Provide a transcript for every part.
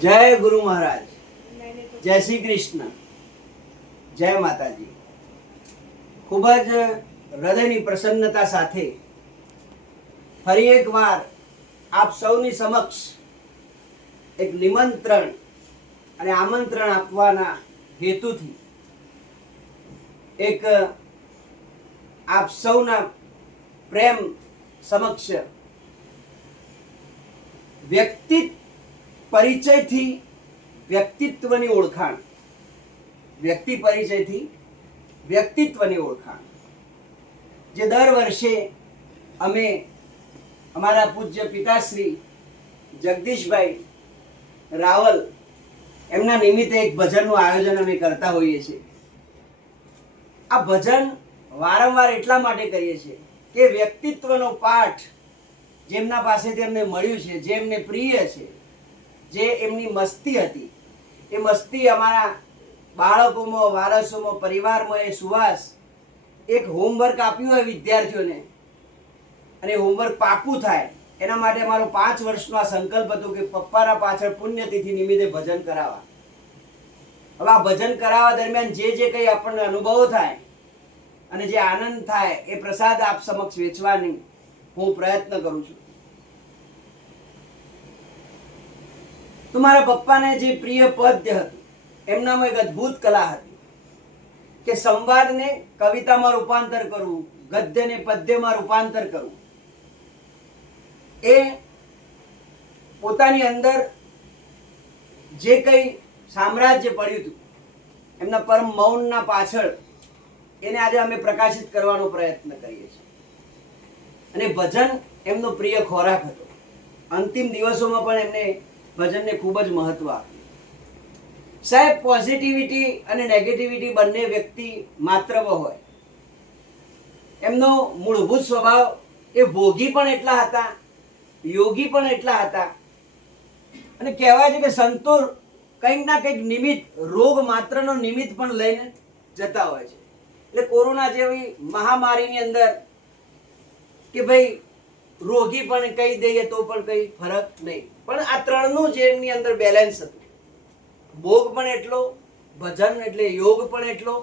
જય ગુરુ મહારાજ, જય શ્રી કૃષ્ણ, જય માતાજી। ખૂબ જ હૃદયની પ્રસન્નતા સાથે ફરી એકવાર આપ સૌની સમક્ષ એક નિમંત્રણ અને આમંત્રણ આપવાના હેતુથી એક આપ સૌના પ્રેમ સમક્ષ વ્યક્તિત્વ પરિચયથી વ્યક્તિત્વની ઓળખાણ, વ્યક્તિ પરિચયથી વ્યક્તિત્વની ઓળખાણ જે દર વર્ષે અમે અમારા પૂજ્ય પિતાશ્રી જગદીશભાઈ રાવલ એમના નિમિત્તે એક ભજનનું આયોજન અમે કરતા હોઈએ છીએ। આ ભજન વારંવાર એટલા માટે કરીએ છીએ કે વ્યક્તિત્વનો પાઠ જેમના પાસેથી અમને મળ્યું છે, જે એમને પ્રિય છે, જે એમની મસ્તી હતી, એ મસ્તી અમારા બાળકોમાં, વારસોમાં, પરિવારમાં એ સુવાસ એક હોમવર્ક આપ્યું હોય વિદ્યાર્થીઓને અને હોમવર્ક પાકું થાય એના માટે અમારો 5 વર્ષનો આ સંકલ્પ હતો કે પપ્પાના પાછળ પુણ્યતિથિ નિમિત્તે ભજન કરાવવા। હવે આ ભજન કરાવવા દરમિયાન જે કંઈ આપણને અનુભવો થાય અને જે આનંદ થાય એ પ્રસાદ આપ સમક્ષ વેચવાની હું પ્રયત્ન કરું છું। તો મારા પપ્પાને જે પ્રિય પદ્ય હતું એમનામાં એક અદ્ભુત કલા હતી કે સંવાદને કવિતામાં રૂપાંતર કરવું, ગદ્યને પદ્યમાં રૂપાંતર કરવું। એ પોતાની અંદર જે કંઈ સામ્રાજ્ય પડ્યું હતું એમના પરમ મૌનના પાછળ એને આજે અમે પ્રકાશિત કરવાનો પ્રયત્ન કરીએ છીએ અને ભજન એમનો પ્રિય ખોરાક હતો। અંતિમ દિવસોમાં પણ એમને ભજનને ખૂબ જ મહત્વ આપ્યું। સાહેબ, પોઝિટિવિટી અને નેગેટિવિટી બંને વ્યક્તિ માત્રમાં હોય। એમનો મૂળભૂત સ્વભાવ એ ભોગી પણ એટલા હતા, યોગી પણ એટલા હતા અને કહેવાય છે કે સંતો કંઈક ના કંઈક નિમિત્ત, રોગ માત્રનો નિમિત્ત પણ લઈને જતા હોય છે। એટલે કોરોના જેવી મહામારીની અંદર કે ભાઈ રોગી પણ કહી દઈએ તો પણ કંઈ ફરક નહીં, પણ આ ત્રણનું જે એમની અંદર બેલેન્સ હતું, ભોગ પણ એટલો, ભજન એટલે યોગ પણ એટલો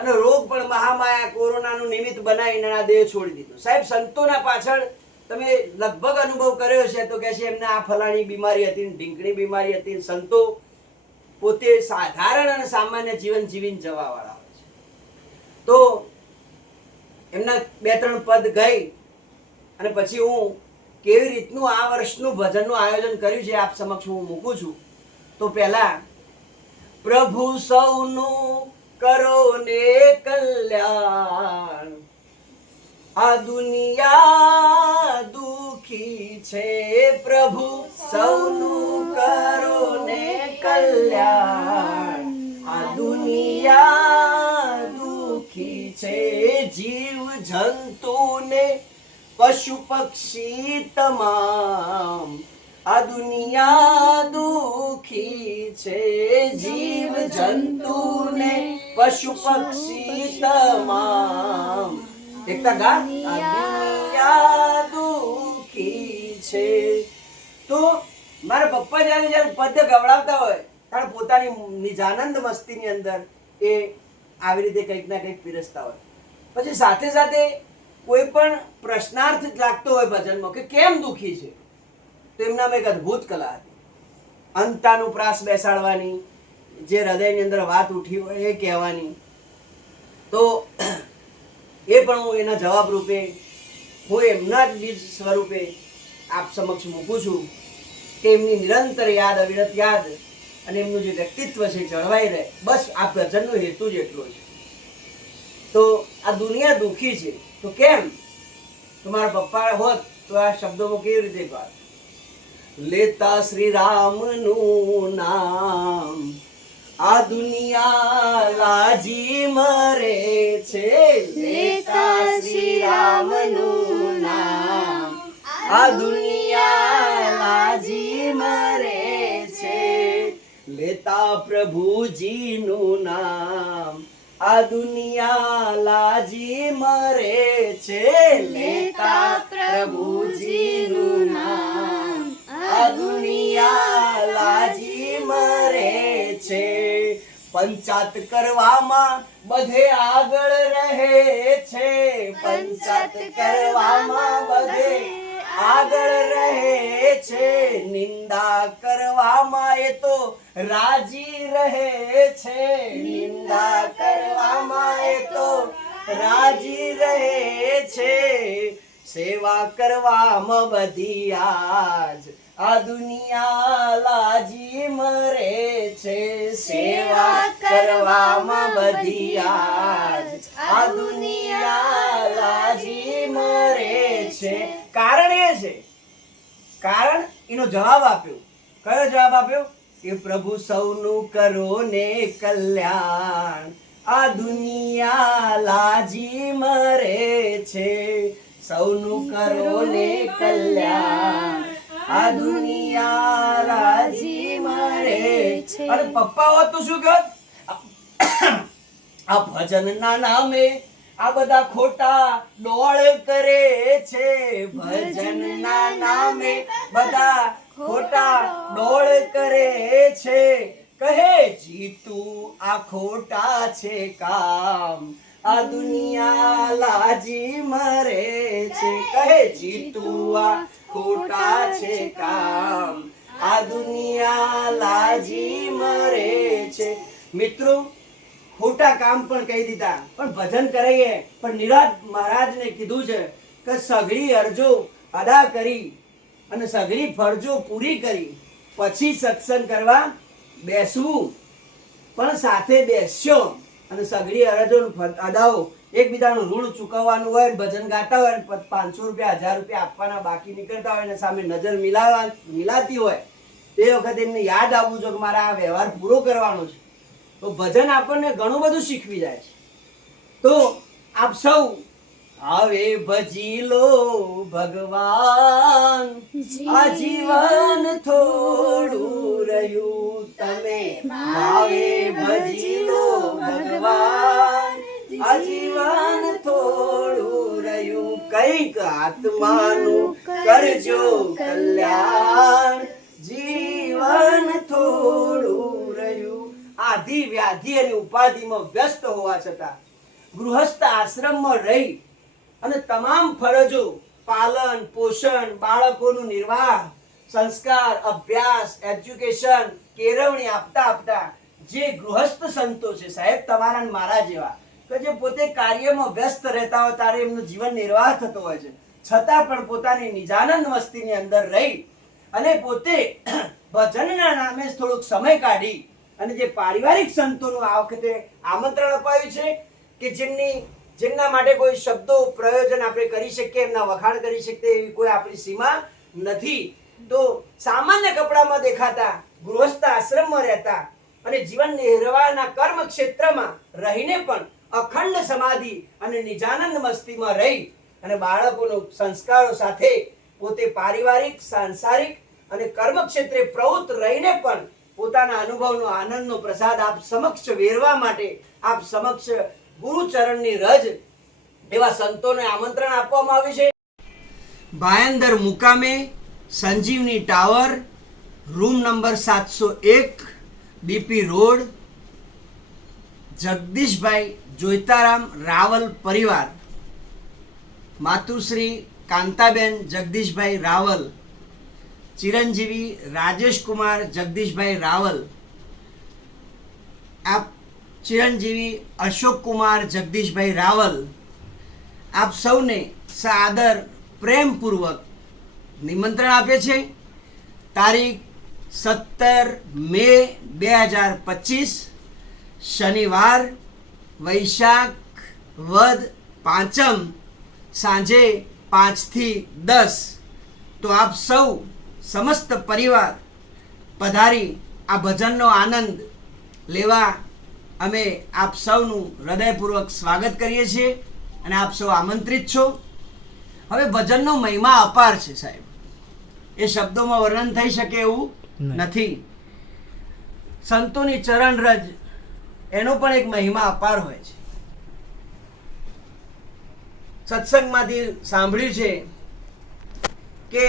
અને રોગ પણ મહામાયા કોરોનાનું નિમિત્ત બનાવીને આ દેહ છોડી દીધો। સાહેબ, સંતોના પાછળ તમે લગભગ અનુભવ કર્યો છે તો કે છે એમને આ ફલાણી બીમારી હતી, ઢીંકણી બીમારી હતી। સંતો પોતે સાધારણ અને સામાન્ય જીવન જીવીને જવાવાળા હોય છે। તો એમના 2-3 પદ ગઈ અને પછી હું કેવી રીતનું આ વર્ષનું ભજનનું આયોજન કર્યું છે આપ સમક્ષ હું મૂકું છું। તો પહેલા પ્રભુ સૌનું કરો ને કલ્યાણ, આ દુનિયા દુખી છે, પ્રભુ સૌનું કરો ને કલ્યાણ, આ દુનિયા દુખી છે, જીવ જંતુને પશુ પક્ષી તમામ, આ દુનિયા દુખી છે, જીવ જંતુને પશુ પક્ષી તમામ। એકતા ગા, આ દુનિયા દુખી છે। તો મારા પપ્પા જ્યારે પદ્ય ગવડાવતા હોય ત્યારે પોતાની નિજાનંદ મસ્તીની અંદર એ આવી રીતે કંઈક ના કંઈક પીરસતા હોય। પછી સાથે સાથે કોઈ પણ પ્રશ્નાર્થ લાગતો હોય ભજનમાં કે કેમ દુખી છે, તો એમનામાં એક અદ્ભુત કલા હતી અંતાનુપ્રાસ બેસાડવાની, જે હૃદયની અંદર વાત ઉઠી હોય એ કહેવાની। તો એ પણ હું એના જવાબ રૂપે, હું એમના જ બીજ સ્વરૂપે આપ સમક્ષ મૂકું છું કે એમની નિરંતર યાદ, અવિરત યાદ અને એમનું જે વ્યક્તિત્વ છે જળવાઈ રહે, બસ આ ભજનનો હેતુ જ એટલો છે। તો આ દુનિયા દુઃખી છે તો કેમ? તો મારા પપ્પા હોત તો આ શબ્દોમાં કેવી રીતે વાત, લેતા શ્રી રામનું નામ, આ દુનિયા લાજી મરે છે, લેતા શ્રી રામનું નામ, આ દુનિયા લાજી મરે છે, લેતા પ્રભુજીનું નામ, આ દુનિયા લાજી મરે છે, લેતા પ્રભુજીનું નામ, આ દુનિયા લાજી પંચાત કરવામાં બધે આગળ રહે છે, પંચાત કરવામાં બધે આગળ રહે છે, નિંદા કરવામાં એ તો રાજી રહે છે, નિંદા કરવામાં એ તો રાજી રહે છે, સેવા કરવામાં બધી આજ આ દુનિયા લાજી મરે છે, સેવા કરવામાં બધી આજ આ દુનિયા લાજી મરે છે. કારણ એ છે, કારણ એનો જવાબ આપ્યો. કયો જવાબ આપ્યો? કે પ્રભુ સૌનું કરો ને કલ્યાણ, આ દુનિયા લાજી મરે છે, સૌનું કરો ને કલ્યાણ, આ દુનિયા લાજી મરે છે. અને પપ્પા હોત તો શું કહો? આ ભજનના નામે આ બધા ખોટા ડોળ કરે છે, ભજનના નામે બધા ખોટા ડોળ કરે છે, કહે જીતું આ ખોટા છે કામ, આ દુનિયા લાજી મરે છે, કહે જીતું આ ખોટા છે કામ, આ દુનિયા લાજી મરે છે. મિત્રો, ખોટા કામ પણ કહી દીધા, પણ ભજન કરાઈએ. પણ નિરાજ મહારાજને કીધું છે કે સઘળી અરજો અદા કરી અને સઘળી ફરજો પૂરી કરી પછી સત્સંગ કરવા બેસવું. પણ સાથે બેસ્યો અને સઘળી અરજો અદાઓ એકબીજાનું ઋણ ચૂકવવાનું હોય, ભજન ગાતા હોય, 500 રૂપિયા 1000 રૂપિયા આપવાના બાકી નીકળતા હોય અને સામે નજર મિલાતી હોય, તે વખતે એમને યાદ આવવું જોઈએ કે મારે આ વ્યવહાર પૂરો કરવાનો છે. તો ભજન આપણને ઘણું બધું શીખવી જાય છે. તો આપ સૌ હવે ભજી લો ભગવાન, આ જીવન થોડું રહ્યું, તમે હવે ભજી લો ભગવાન, આ જીવન થોડું રહ્યું, કઈક આત્માનું કરજો કલ્યાણ, જીવન થોડું રહ્યું. આધિ વ્યાધિ અને ઉપાધિમાં વ્યસ્ત હોવા છતાં ગૃહસ્થ આશ્રમમાં રહી અને તમામ ફરજો, પાલન પોષણ, બાળકોનું નિર્વાહ, સંસ્કાર, અભ્યાસ, એજ્યુકેશન, કેળવણી આપતા આપતા જે ગૃહસ્થ સંતો છે સાહેબ, તમારા ને મારા જેવા, કે જે પોતે કાર્યમાં વ્યસ્ત રહેતા હોય ત્યારે એમનું જીવન નિર્વાહ થતો હોય છે, છતાં પણ પોતાની નિજાનંદ મસ્તીની અંદર રહી અને પોતે ભજનના નામે થોડોક સમય કાઢી અને જે પારિવારિક સંતોનું આ વખતે આમંત્રણ અપાયું છે કે જેમના માટે કોઈ શબ્દો પ્રયોજન આપણે કરી શકીએ, એમના વખાણ કરી શકીએ એવી કોઈ આપણી સીમા નથી. તો સામાન્ય કપડામાં દેખાતા, ગૃહસ્થ આશ્રમમાં રહેતા અને જીવન નિર્વાહના કર્મ ક્ષેત્રમાં રહીને પણ અખંડ સમાધિ અને નિજાનંદ મસ્તીમાં રહી અને બાળકોનો સંસ્કારો સાથે પોતે પારિવારિક, સાંસારિક અને કર્મ ક્ષેત્રે પ્રવૃત્ત રહીને પણ પોતાના અનુભવનો આનંદનો પ્રસાદ આપ સમક્ષ વેરવા માટે આપ સમક્ષ ગુરુચરણની રજ એવા સંતોને આમંત્રણ આપવામાં આવ્યું છે. ભાયંદર મુકામે Sanjeevani tower, room number 701, BP road, Jagdishbhai Joitaram Raval પરિવાર, માતુશ્રી કાંતાબેન જગદીશભાઈ રાવલ, ચિરંજીવી રાજેશકુમાર જગદીશભાઈ રાવલ, આપ ચિરંજીવી અશોકકુમાર જગદીશભાઈ રાવલ, આપ સૌને સાદર પ્રેમપૂર્વક નિમંત્રણ આપે છે. તારીખ 17 મે 2025 શનિવાર, વૈશાખ વદ પાંચમ, સાંજે 5 થી 10. તો આપ સૌ સમસ્ત પરિવાર પધારી આ ભજનનો આનંદ લેવા અમે આપ સૌનું હૃદયપૂર્વક સ્વાગત કરીએ છીએ અને આપ સૌ આમંત્રિત છો. હવે ભજનનો મહિમા અપાર છે સાહેબ, એ શબ્દોમાં વર્ણન થઈ શકે એવું નથી. સંતોની ચરણ રજ એનો પણ એક મહિમા અપાર હોય છે. સત્સંગમાંથી સાંભળ્યું છે કે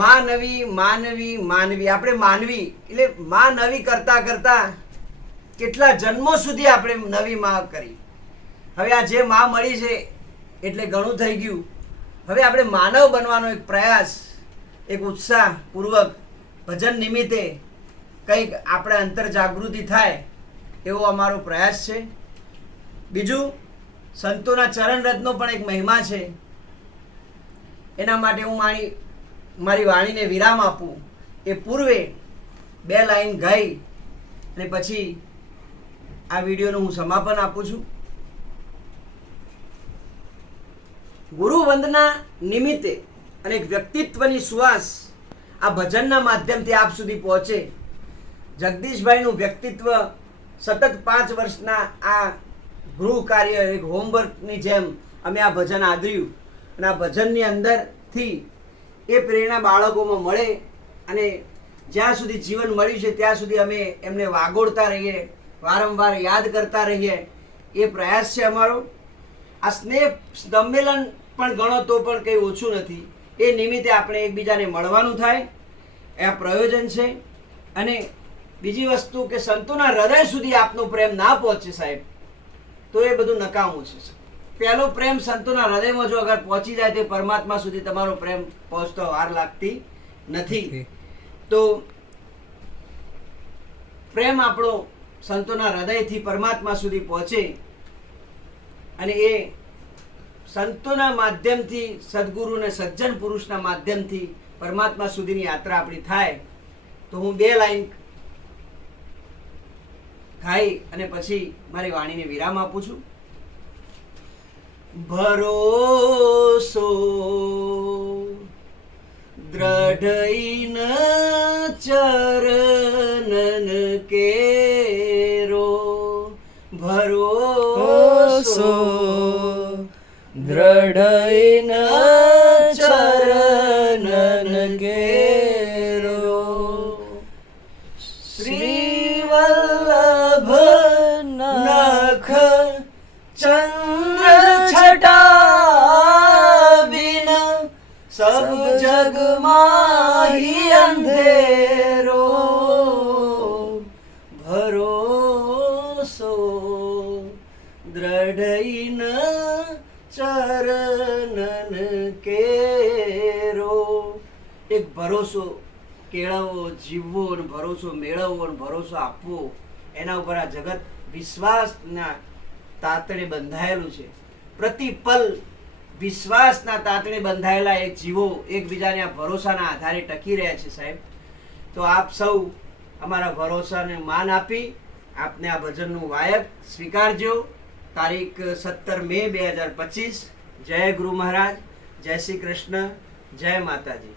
માનવી માનવી માનવી, આપણે માનવી એટલે માં નવી કરતા કરતા કેટલા જન્મો સુધી આપણે નવી માં કરી. હવે આ જે માં મળી છે એટલે ઘણું થઈ ગયું. હવે આપણે માનવ બનવાનો એક પ્રયાસ, એક ઉત્સાહ પૂર્વક ભજન નિમિત્તે કંઈક આપણે અંતર જાગૃતિ થાય એવો અમારો પ્રયાસ છે. બીજું, સંતોના ચરણ રથનો પણ એક મહિમા છે. એના માટે હું મારી વાણીને વિરામ આપું એ પૂર્વે 2 લાઈન ગાઈ અને પછી આ વિડીયોનું હું સમાપન આપું છું. ગુરુ વંદના નિમિત્તે અને એક વ્યક્તિત્વની સુવાસ આ ભજનના માધ્યમથી આપ સુધી પહોંચે. જગદીશભાઈનું વ્યક્તિત્વ સતત 5 વર્ષના આ ગૃહ કાર્ય, એક હોમવર્કની જેમ અમે આ ભજન આદર્યું અને આ ભજનની અંદરથી એ પ્રેરણા બાળકોમાં મળે અને જ્યાં સુધી જીવન મળ્યું છે ત્યાં સુધી અમે એમને વાગોળતા રહીએ, વારંવાર યાદ કરતા રહીએ, એ પ્રયાસ છે અમારો. આ સ્નેહ સંમેલન પણ ગણો તો પણ કંઈ ઓછું નથી. એ નિમિત્તે આપણે એકબીજાને મળવાનું થાય એ આ પ્રયોજન છે. અને બીજી વસ્તુ કે સંતોના હૃદય સુધી આપનો પ્રેમ ના પહોંચે સાહેબ, તો એ બધું નકામું છે. પહેલો પ્રેમ સંતોના હૃદયમાં જો અગર પહોંચી જાય તો પરમાત્મા સુધી તમારો પ્રેમ પહોંચતો વાર લાગતી નથી. તો પ્રેમ આપણો સંતોના હૃદયથી પરમાત્મા સુધી પહોંચે અને એ સંતોના માધ્યમથી, સદગુરુ અને સજ્જન પુરુષના માધ્યમથી પરમાત્મા સુધીની યાત્રા આપણી થાય. તો હું 2 લાઈન ગાઈ અને પછી મારી વાણીને વિરામ આપું છું. ભરોસો દ્રઢઈન ચરનન કેરો, ભરોસો દ્રઢઈન ચરનન કેરો, શ્રી વલ્લભ નખ ચંદ્ર છટા બિન સબ જગ માહી અંધેરો, ભરોસો દ્રઢઈન ચરનન કેરો. એક ભરોસો કેળવવો, જીવવો અને ભરોસો મેળવવો અને ભરોસો આપવો, એના ઉપર આ જગત વિશ્વાસના તાતણે બંધાયેલું છે. પ્રતિ પલ વિશ્વાસના તાતણે બંધાયેલા એક જીવો એકબીજાને આ ભરોસાના આધારે ટકી રહ્યા છે સાહેબ. તો આપ સૌ અમારા ભરોસાને માન આપી આપને આ ભજનનું વાયક સ્વીકારજો. તારીખ 17 મે 2025. જય ગુરુ મહારાજ, જય શ્રી કૃષ્ણ, જય માતાજી.